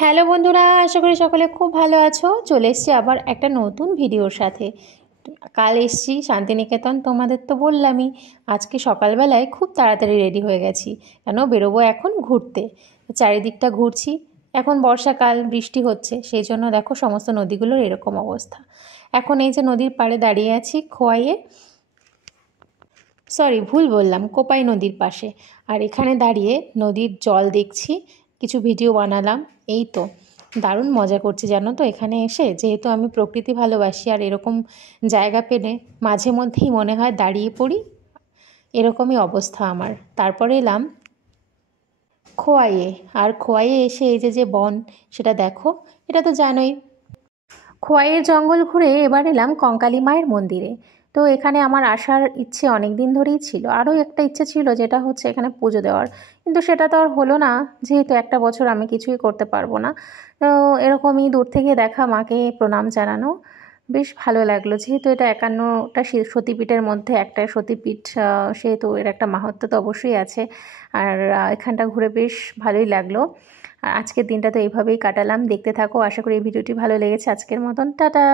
Hello বন্ধুরা, আশা করি সকলে খুব ভালো আছো। চলে এসেছি আবার একটা নতুন ভিডিওর সাথে। কাল এসেছি শান্তিনিকেতন, তোমাদের তো বললামই। আজকে সকালবেলায় খুব তাড়াতাড়ি রেডি হয়ে গেছি, কেন বেরোবো এখন ঘুরতে। চারিদিকটা ঘুরছি। এখন বর্ষাকাল, বৃষ্টি হচ্ছে, সেই জন্য দেখো সমস্ত নদীগুলোর এরকম অবস্থা। এখন এই যে নদীর পাড়ে দাঁড়িয়ে আছি খোয়াইয়ে, সরি ভুল বললাম, কোপাই নদীর পাশে। আর এখানে দাঁড়িয়ে নদীর জল দেখছি, কিছু ভিডিও বানালাম। এই তো দারুণ মজা করছি জানো তো এখানে এসে। যেহেতু আমি প্রকৃতি ভালোবাসি, আর এরকম জায়গা পেলে মাঝে মধ্যেই মনে হয় দাঁড়িয়ে পড়ি। এরকমই অবস্থা আমার। তারপরে এলাম খোয়াইয়ে। আর খোয়াইয়ে এসে এই যে যে বন, সেটা দেখো। এটা তো জানোই। খোয়াইয়ের জঙ্গল ঘুরে এবার এলাম কঙ্কালী মায়ের মন্দিরে। তো এখানে আমার আসার ইচ্ছে অনেক দিন ধরেই ছিল। আরও একটা ইচ্ছে ছিল, যেটা হচ্ছে এখানে পুজো দেওয়ার, কিন্তু সেটা তো আর হলো না, যেহেতু একটা বছর আমি কিছুই করতে পারবো না। তো এরকমই দূর থেকে দেখা, মাকে প্রণাম জানানো বেশ ভালো লাগলো। যেহেতু এটা 51টা সতীপীঠের মধ্যে একটা সতীপীঠ, সেহেতু এর একটা মাহাত্ম্য তো অবশ্যই আছে। আর এখানটা ঘুরে বেশ ভালোই লাগলো। আর আজকের দিনটা তো এইভাবেই কাটালাম। দেখতে থাকো, আশা করি এই ভিডিওটি ভালো লেগেছে। আজকের মতন টাটা।